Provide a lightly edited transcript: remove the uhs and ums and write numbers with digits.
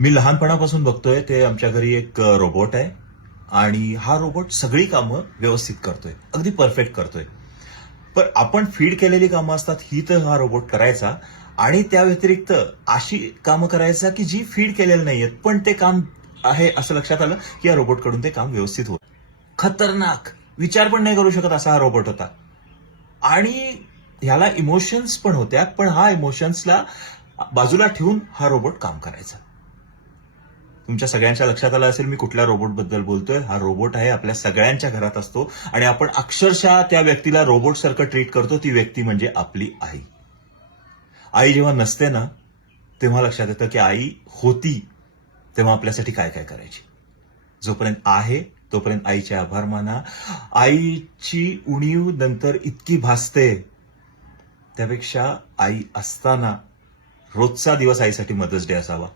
मी लहानपणापासून बघतोय ते आमच्या घरी एक रोबोट आहे आणि हा रोबोट सगळी कामं व्यवस्थित करतोय, अगदी परफेक्ट करतोय. पण आपण फीड केलेली कामं असतात ही तर हा रोबोट करायचा आणि त्या व्यतिरिक्त अशी कामं करायचा की जी फीड केलेली नाहीयेत, पण ते काम आहे असं लक्षात आलं की या रोबोटकडून ते काम व्यवस्थित होत. खतरनाक, विचार पण नाही करू शकत असा हा रोबोट होता. आणि ह्याला इमोशन्स पण होत्या, पण हा इमोशन्सला बाजूला ठेवून हा रोबोट काम करायचा. तुमच्या सगळ्यांच्या लक्षात आलं असेल मी कुठल्या रोबोटबद्दल बोलतोय. हा रोबोट आहे, आपल्या सगळ्यांच्या घरात असतो आणि आपण अक्षरशः त्या व्यक्तीला रोबोटसारखं ट्रीट करतो. ती व्यक्ती म्हणजे आपली आई. आई जेव्हा नसते ना, तेव्हा लक्षात येतं की आई होती तेव्हा आपल्यासाठी काय काय करायची. जोपर्यंत आहे तोपर्यंत आईचे आभार माना. आईची उणीव नंतर इतकी भासते, त्यापेक्षा आई असताना रोजचा दिवस आईसाठी मदर्स डे असावा.